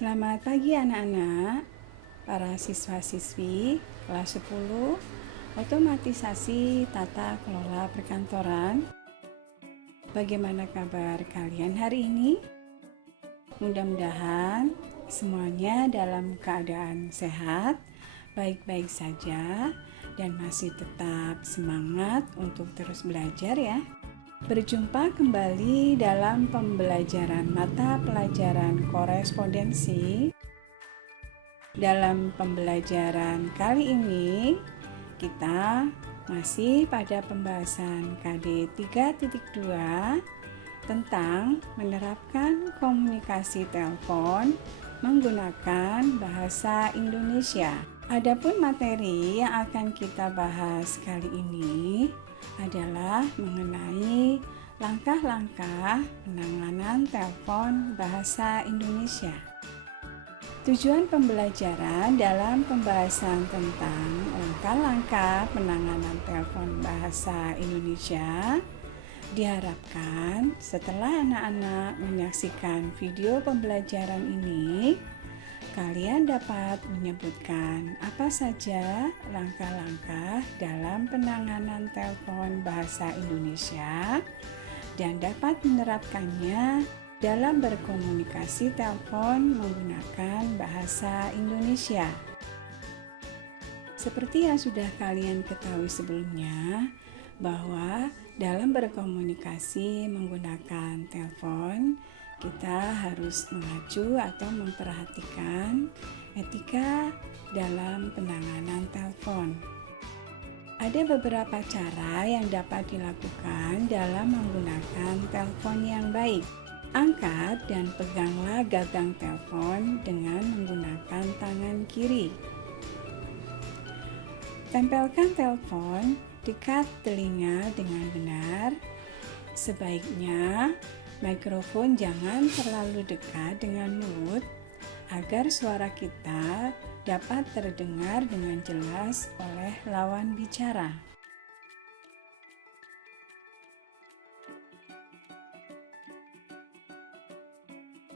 Selamat pagi anak-anak, para siswa-siswi kelas 10 Otomatisasi Tata Kelola Perkantoran. Bagaimana kabar kalian hari ini? Mudah-mudahan semuanya dalam keadaan sehat, baik-baik saja, dan masih tetap semangat untuk terus belajar ya. Berjumpa kembali dalam pembelajaran mata pelajaran korespondensi. Dalam pembelajaran kali ini, kita masih pada pembahasan KD 3.2 tentang menerapkan komunikasi telepon menggunakan bahasa Indonesia. Adapun materi yang akan kita bahas kali ini adalah mengenai langkah-langkah penanganan telepon bahasa Indonesia. Tujuan pembelajaran dalam pembahasan tentang langkah-langkah penanganan telepon bahasa Indonesia diharapkan setelah anak-anak menyaksikan video pembelajaran ini, kalian dapat menyebutkan apa saja langkah-langkah dalam penanganan telepon bahasa Indonesia dan dapat menerapkannya dalam berkomunikasi telepon menggunakan bahasa Indonesia. Seperti yang sudah kalian ketahui sebelumnya, bahwa dalam berkomunikasi menggunakan telepon, kita harus mengacu atau memperhatikan etika dalam penanganan telepon. Ada beberapa cara yang dapat dilakukan dalam menggunakan telepon yang baik. Angkat dan peganglah gagang telepon dengan menggunakan tangan kiri. Tempelkan telepon dekat telinga dengan benar. Sebaiknya mikrofon jangan terlalu dekat dengan mulut agar suara kita dapat terdengar dengan jelas oleh lawan bicara.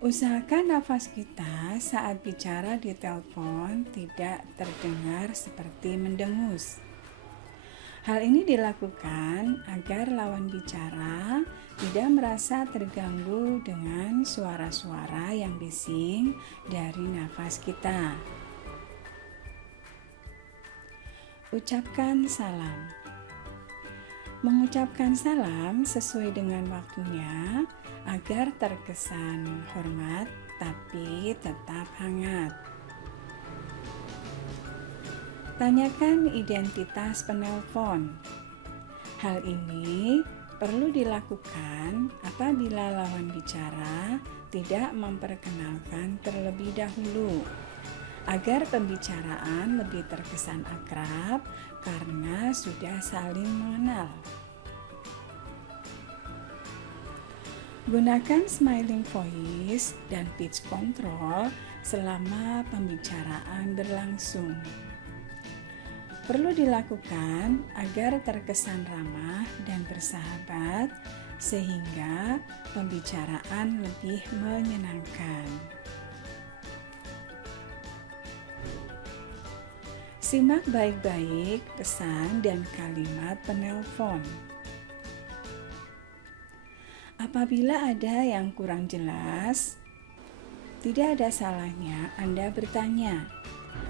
Usahakan nafas kita saat bicara di telepon tidak terdengar seperti mendengus. Hal ini dilakukan agar lawan bicara tidak merasa terganggu dengan suara-suara yang bising dari nafas kita. Ucapkan salam. Mengucapkan salam sesuai dengan waktunya agar terkesan hormat tapi tetap hangat. Tanyakan identitas penelpon. Hal ini perlu dilakukan apabila lawan bicara tidak memperkenalkan terlebih dahulu, agar pembicaraan lebih terkesan akrab karena sudah saling mengenal. Gunakan smiling voice dan pitch control selama pembicaraan berlangsung. Perlu dilakukan agar terkesan ramah dan bersahabat sehingga pembicaraan lebih menyenangkan. Simak baik-baik pesan dan kalimat penelpon. Apabila ada yang kurang jelas, tidak ada salahnya Anda bertanya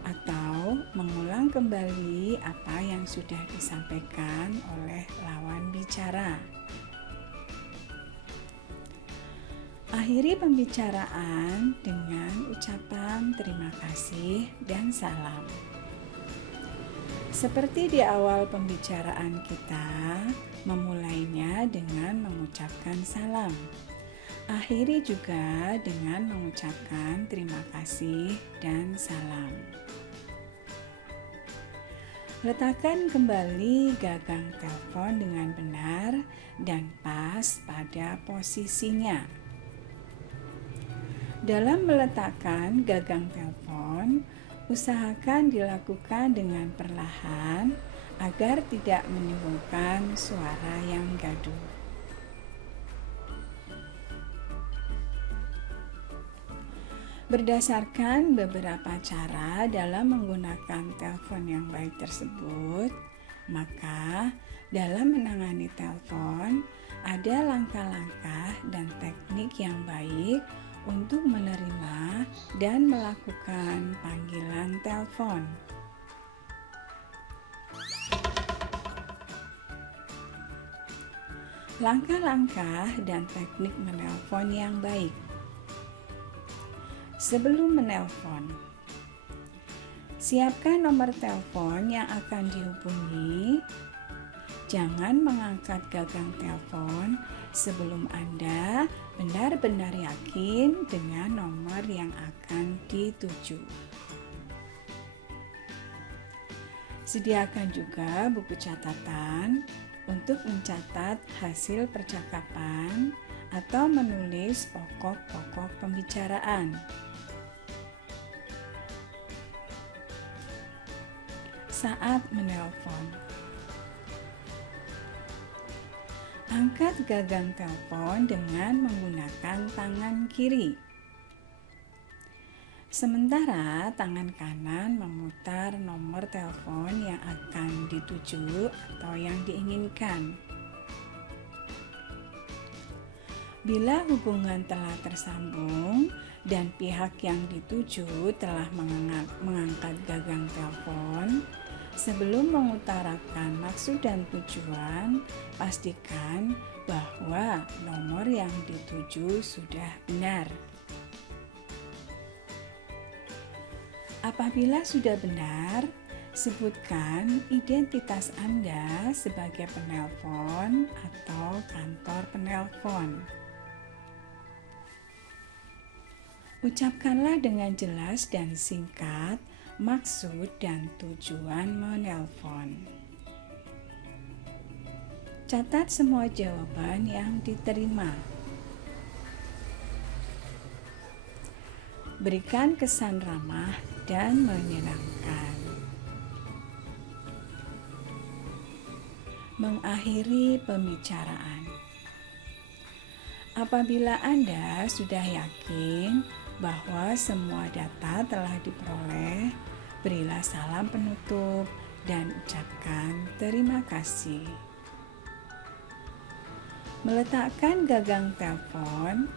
atau mengulang kembali apa yang sudah disampaikan oleh lawan bicara. Akhiri pembicaraan dengan ucapan terima kasih dan salam. Seperti di awal pembicaraan kita, memulainya dengan mengucapkan salam. Akhiri juga dengan mengucapkan terima kasih dan salam. Letakkan kembali gagang telepon dengan benar dan pas pada posisinya. Dalam meletakkan gagang telepon, usahakan dilakukan dengan perlahan agar tidak menimbulkan suara yang gaduh. Berdasarkan beberapa cara dalam menggunakan telepon yang baik tersebut, maka dalam menangani telepon ada langkah-langkah dan teknik yang baik untuk menerima dan melakukan panggilan telepon. Langkah-langkah dan teknik menelpon yang baik. Sebelum menelpon, siapkan nomor telepon yang akan dihubungi. Jangan mengangkat gagang telepon sebelum Anda benar-benar yakin dengan nomor yang akan dituju. Sediakan juga buku catatan untuk mencatat hasil percakapan atau menulis pokok-pokok pembicaraan. Saat menelpon, angkat gagang telepon dengan menggunakan tangan kiri. Sementara tangan kanan memutar nomor telepon yang akan dituju atau yang diinginkan. Bila hubungan telah tersambung dan pihak yang dituju telah mengangkat gagang telepon, sebelum mengutarakan maksud dan tujuan, pastikan bahwa nomor yang dituju sudah benar. Apabila sudah benar, sebutkan identitas Anda sebagai penelpon atau kantor penelpon. Ucapkanlah dengan jelas dan singkat maksud dan tujuan menelpon. Catat semua jawaban yang diterima. Berikan kesan ramah dan menyenangkan. Mengakhiri pembicaraan. Apabila Anda sudah yakin bahwa semua data telah diperoleh, berilah salam penutup dan ucapkan terima kasih. Meletakkan gagang telepon.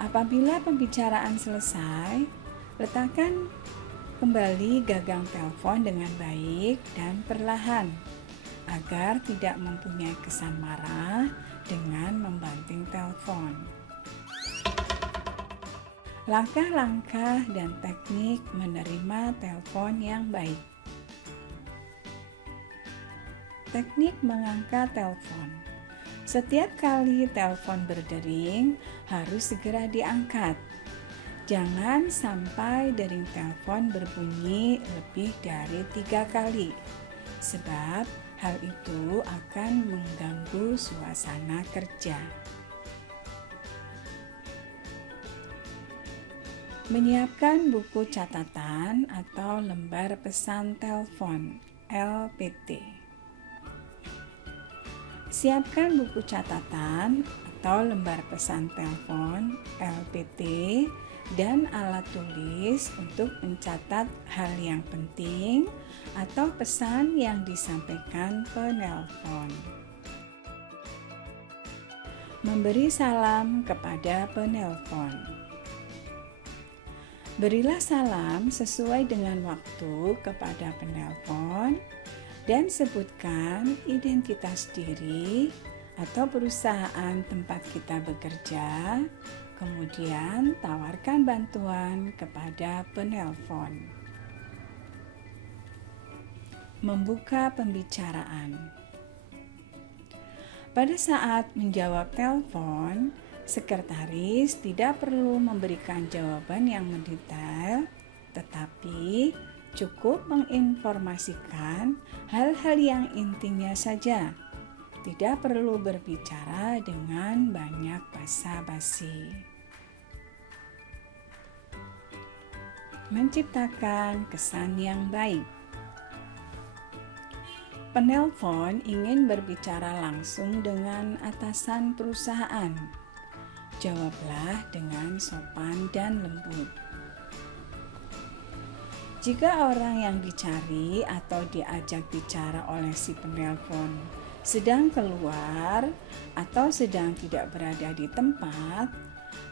Apabila pembicaraan selesai, letakkan kembali gagang telepon dengan baik dan perlahan agar tidak mempunyai kesan marah dengan membanting telepon. Langkah-langkah dan teknik menerima telepon yang baik. Teknik mengangkat telepon. Setiap kali telepon berdering, harus segera diangkat. Jangan sampai dering telepon berbunyi lebih dari 3 kali, sebab hal itu akan mengganggu suasana kerja. Menyiapkan buku catatan atau lembar pesan telepon (LPT). Siapkan buku catatan atau lembar pesan telepon (LPT) dan alat tulis untuk mencatat hal yang penting atau pesan yang disampaikan penelpon. Memberi salam kepada penelpon. Berilah salam sesuai dengan waktu kepada penelpon dan sebutkan identitas diri atau perusahaan tempat kita bekerja, kemudian tawarkan bantuan kepada penelpon. Membuka pembicaraan. Pada saat menjawab telepon, sekretaris tidak perlu memberikan jawaban yang mendetail, tetapi cukup menginformasikan hal-hal yang intinya saja. Tidak perlu berbicara dengan banyak basa-basi. Menciptakan kesan yang baik. Penelpon ingin berbicara langsung dengan atasan perusahaan. Jawablah dengan sopan dan lembut. Jika orang yang dicari atau diajak bicara oleh si penelpon sedang keluar atau sedang tidak berada di tempat,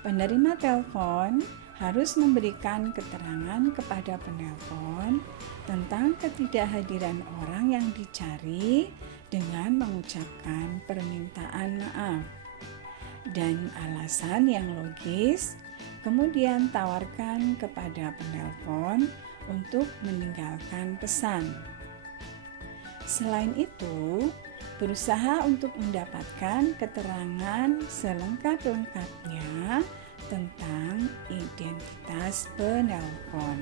penerima telepon harus memberikan keterangan kepada penelpon tentang ketidakhadiran orang yang dicari dengan mengucapkan permintaan maaf dan alasan yang logis. Kemudian tawarkan kepada penelpon untuk meninggalkan pesan. Selain itu, berusaha untuk mendapatkan keterangan selengkap-lengkapnya tentang identitas penelpon.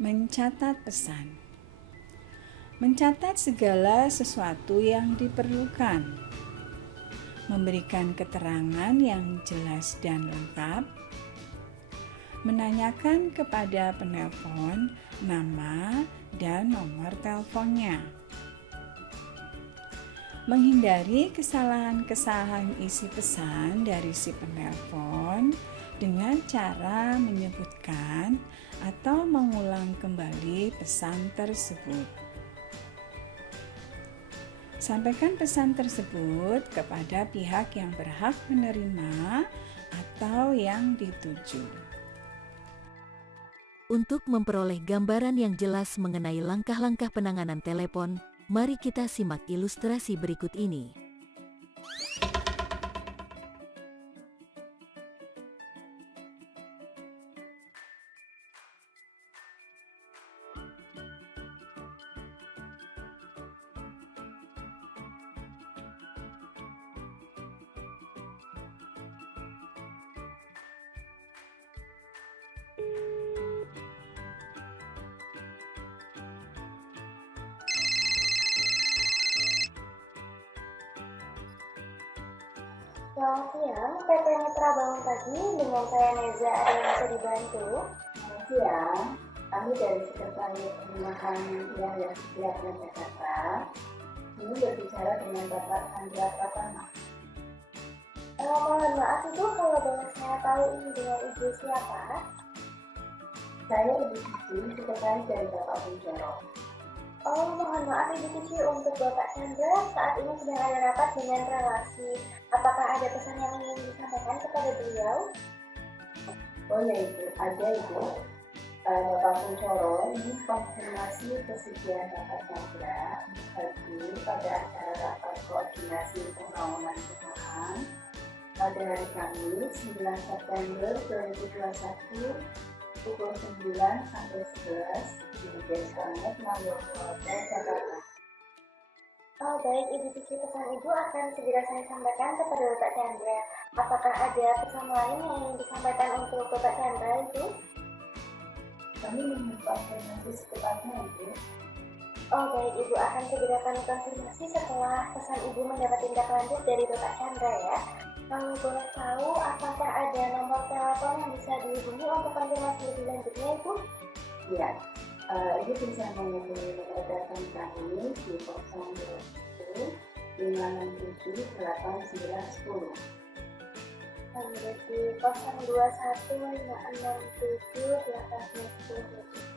Mencatat pesan. Mencatat segala sesuatu yang diperlukan. Memberikan keterangan yang jelas dan lengkap. Menanyakan kepada penelpon nama dan nomor teleponnya. Menghindari kesalahan-kesalahan isi pesan dari si penelpon dengan cara menyebutkan atau mengulang kembali pesan tersebut. Sampaikan pesan tersebut kepada pihak yang berhak menerima atau yang dituju. Untuk memperoleh gambaran yang jelas mengenai langkah-langkah penanganan telepon, mari kita simak ilustrasi berikut ini. Selamat siang, PT Mitra Bangun Pagi dengan saya Neza, ada yang bisa dibantu? Selamat siang, kami dari Sekretariat Perumahan Wilayah Setiapnya Jakarta ini berbicara dengan Bapak Andra Pratama. Mohon maaf Ibu, kalau boleh saya tahu ini dengan Ibu siapa? Saya Ibu Cici, sekretaris dari Bapak Kuncoro. Mohon maaf Ibu Cici, untuk Bapak Chandra saat ini sedang ada rapat dengan relasi. Apakah ada pesan yang ingin disampaikan kepada beliau? Oh ya Ibu, ada Ibu. Bapak Kuncoro ini konfirmasi kesediaan Bapak Chandra hadir pada acara rapat koordinasi pembangunan perumahan pada hari Kamis 9 September 2021 pukul 9 sampai 11 di Desa Malioboro, Jakarta. Baik Ibu Cici, pesan Ibu akan segera saya sampaikan kepada Bapak Chandra. Apakah ada pesan lain yang ingin disampaikan untuk Bapak Chandra itu? Kami mengonfirmasi secepatnya Ibu. Baik, Ibu akan segera kami konfirmasi setelah pesan Ibu mendapat tindak lanjut dari Bapak Chandra ya. Kami boleh tahu apakah ada nomor telepon yang bisa dihubungi untuk konfirmasi lebih lanjutnya Ibu? Ya, Ibu bisa menghubungi nomor telepon kami di 021 567 8910. Berarti 021 567 8910.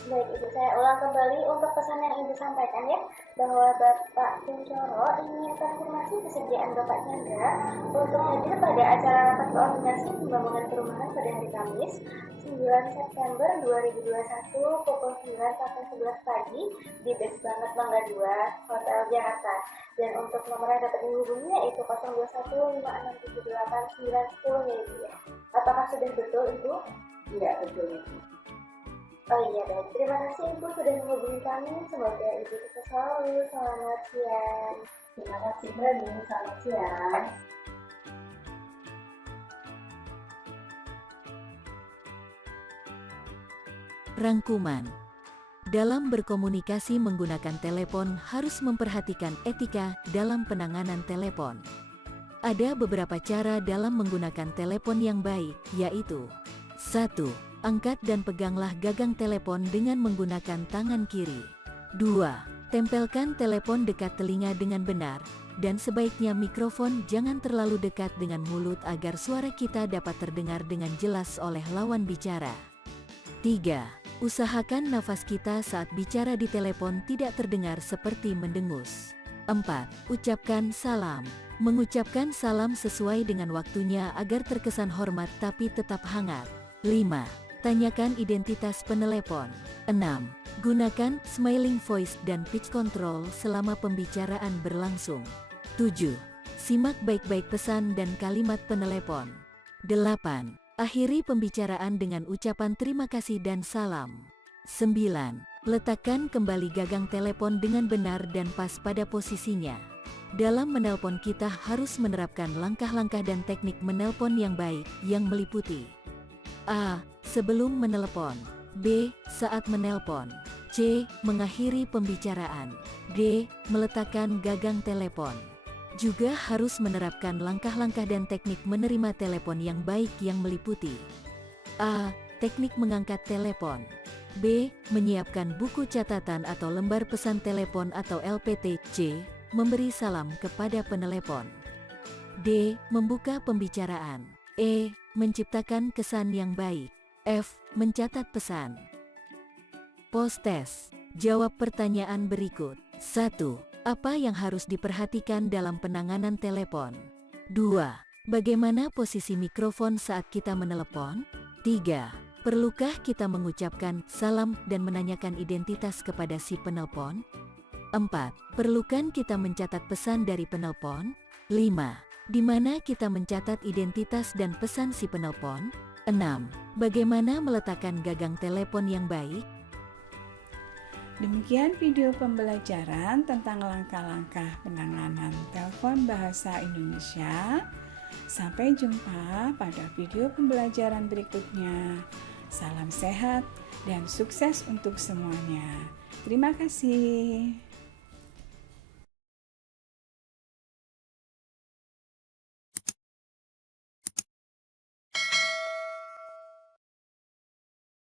Baik Ibu, saya ulang kembali untuk pesan yang Ibu sampaikan ya, bahwa Bapak Kuncoro ingin konfirmasi kesediaan Bapak Chandra untuk hadir pada acara rapat koordinasi pembangunan perumahan pada hari Kamis 9 September 2021 pukul 9 sampai 11 pagi di Base Banget Mangga 2 Hotel Jakarta. Dan untuk nomor yang dapat dihubungi yaitu 021 567 8910 ya Ibu ya. Apakah sudah betul Ibu? Iya, betul Ibu. Oh iya baik, terima kasih Ibu sudah menghubungi kami. Semoga Ibu sukses selalu. Selamat siang. Terima kasih Mbak, selamat siang. Rangkuman. Dalam berkomunikasi menggunakan telepon harus memperhatikan etika dalam penanganan telepon. Ada beberapa cara dalam menggunakan telepon yang baik, yaitu 1. Angkat dan peganglah gagang telepon dengan menggunakan tangan kiri. 2. Tempelkan telepon dekat telinga dengan benar, dan sebaiknya mikrofon jangan terlalu dekat dengan mulut agar suara kita dapat terdengar dengan jelas oleh lawan bicara. 3. Usahakan nafas kita saat bicara di telepon tidak terdengar seperti mendengus. 4. Ucapkan salam. Mengucapkan salam sesuai dengan waktunya agar terkesan hormat tapi tetap hangat. 5. Tanyakan identitas penelepon. 6. Gunakan smiling voice dan pitch control selama pembicaraan berlangsung. 7. Simak baik-baik pesan dan kalimat penelepon. 8. Akhiri pembicaraan dengan ucapan terima kasih dan salam. 9. Letakkan kembali gagang telepon dengan benar dan pas pada posisinya. Dalam menelpon kita harus menerapkan langkah-langkah dan teknik menelpon yang baik yang meliputi A. Sebelum menelpon. B. Saat menelpon. C. Mengakhiri pembicaraan. D. Meletakkan gagang telepon. Juga harus menerapkan langkah-langkah dan teknik menerima telepon yang baik yang meliputi A. Teknik mengangkat telepon. B. Menyiapkan buku catatan atau lembar pesan telepon atau LPT. C. Memberi salam kepada penelepon. D. Membuka pembicaraan. E. Menciptakan kesan yang baik. F. Mencatat pesan. Post test. Jawab pertanyaan berikut. 1. Apa yang harus diperhatikan dalam penanganan telepon? 2. Bagaimana posisi mikrofon saat kita menelepon? 3. Perlukah kita mengucapkan salam dan menanyakan identitas kepada si penelpon? 4. Perlukan kita mencatat pesan dari penelpon? 5. Di mana kita mencatat identitas dan pesan si penelpon? 6. Bagaimana meletakkan gagang telepon yang baik? Demikian video pembelajaran tentang langkah-langkah penanganan telepon bahasa Indonesia. Sampai jumpa pada video pembelajaran berikutnya. Salam sehat dan sukses untuk semuanya. Terima kasih.